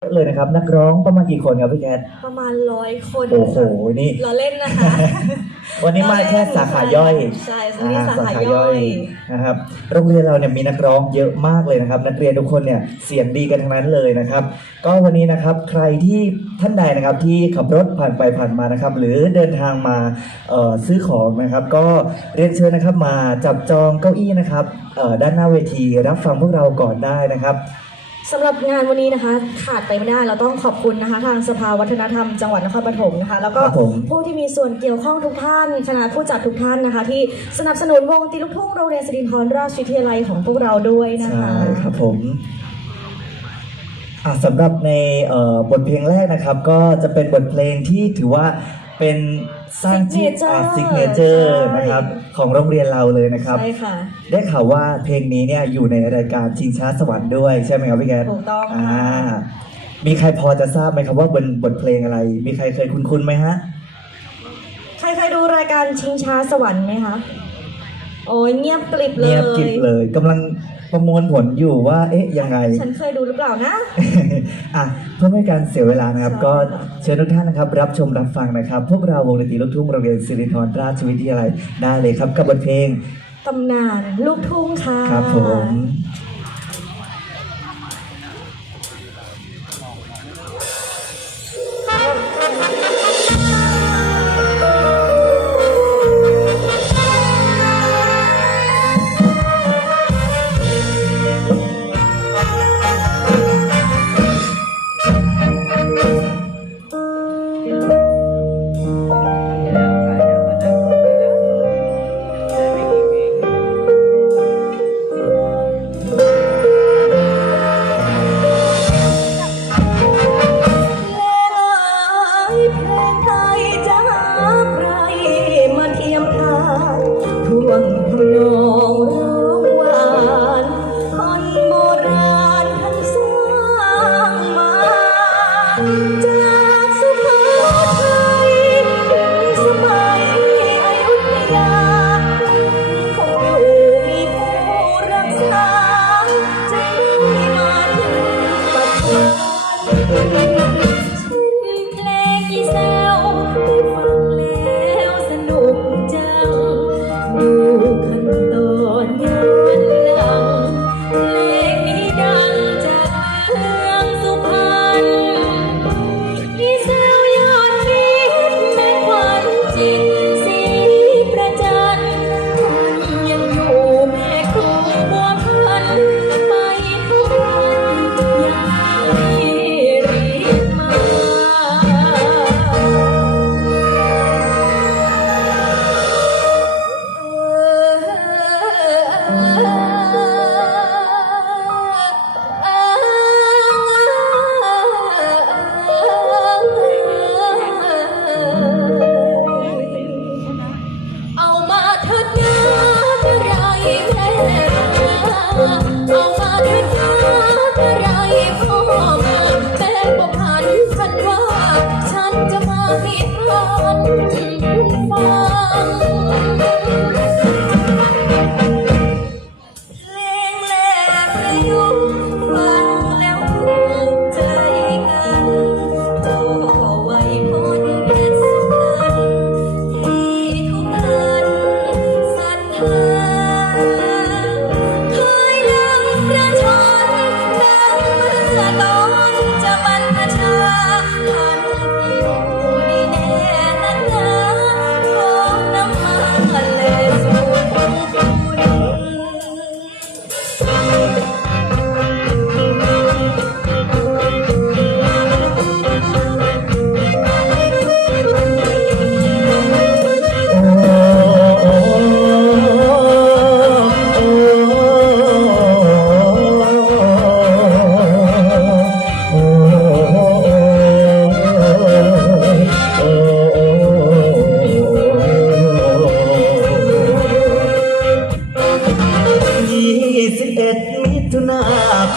เยอะเลยนะครับ นักร้องประมาณกี่คนครับพี่แคทประมาณร้อยคนโอ้โหนี่ เราเล่นนะคะ วันนี้มาแค่สาขาย่อยใช่วันนี้อ่สาขาย่อยนะครับ โรงเรียนเราเนี่ยมีนักร้องเยอะมากเลยนะครับ นักเรียนทุกคนเนี่ยเสียงดีกันทั้งนั้นเลยนะครับ ก็วันนี้นะครับใครที่ท่านใดนะครับที่ขับรถผ่านไปผ่านมานะครับ หรือเดินทางมาเอ่อซื้อของนะครับ ก็เรียนเชิญนะครับมาจับจองเก้าอี้นะครับเอ่อด้านหน้าเวทีรับฟังพวกเราก่อนได้นะครับ สำหรับงานวันนี้นะคะ ขาดไปไม่ได้เราต้องขอบคุณนะคะ ทางสภาวัฒนธรรมจังหวัดนครปฐมนะคะ แล้วก็ครับผมผู้ที่มีส่วนเกี่ยวข้องทุกท่านคณะผู้จัดทุกท่านนะคะ ที่สนับสนุนวงดนตรีลูกทุ่งโรงเรียนสิรินทรราชวิทยาลัยของพวกเราด้วยนะคะใช่ครับผมอะสำหรับในเอ่อบทเพลงแรกนะครับ ก็จะเป็นบทเพลงที่ถือว่า เป็นสร้างชื่อ Signature ซิกเนเจอร์ใช่ นะครับของโรงเรียนเราเลยนะครับ ใช่ค่ะ ได้ข่าวว่าเพลงนี้เนี่ยอยู่ในรายการชิงช้าสวรรค์ด้วยใช่ไหมครับพี่แกถูกต้องอ่าค่ะมีใครพอจะทราบไหมครับว่าบนบทเพลงอะไร มีใครเคยคุ้นๆไหมฮะ ใครเคยดูรายการชิงช้าสวรรค์ไหมคะ โอ้ยเงียบกริบเลย เงียบกริบเลยกำลังประมวลผลอยู่ว่า เอ๊ะยังไง ฉันเคยดูหรือเปล่านะ อะเพื่อไม่ให้การเสียเวลานะครับใช่ก็ค่ะเชิญทุกท่านนะครับ รับชมรับฟังนะครับ พวกเราวงดนตรีลูกทุ่งโรงเรียนสิรินทรราชวิทยาลัยได้เลยครับกับบทเพลงตำนานลูกทุ่งค่ะ ครับผม ใครจะหาใครมาเทียมทานท่วงทำนอง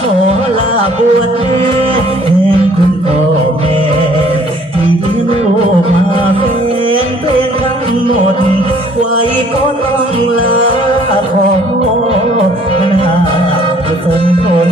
ขอลาบวชแทนคุณพ่อแม่ที่เลี้ยงลูกมาเป็นเป็นทั้งหมด ไว้ก็ต้องลาขอหน้าคนคน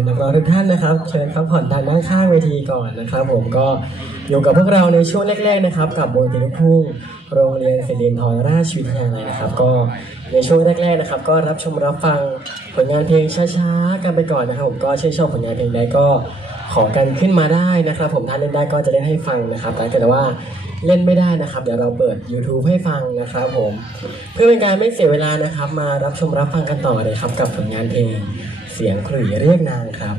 นะครับ เชิญพักผ่อนทางด้านข้างเวทีก่อนนะครับ ผมก็อยู่กับพวกเราในช่วงแรกๆนะครับ กับวงตีลูกทุ่งโรงเรียนศิรินทรราชวิทยาลัยนะครับ ก็ในช่วงแรกๆนะครับ ก็รับชมรับฟังผลงานเพลงช้าๆกันไปก่อนนะครับ ผมก็ชื่นชอบผลงานเพลงใดก็ขอกันขึ้นมาได้นะครับ ผมถ้าเล่นได้ก็จะเล่นให้ฟังนะครับแต่ถ้าว่าเล่นไม่ได้นะครับ เดี๋ยวเราเปิด YouTube ให้ฟังนะครับผม เพื่อเป็นการไม่เสียเวลานะครับ มารับชมรับฟังกันต่อเลยครับกับผลงานเพลง เสียงขลุ่ยเรียกนางครับ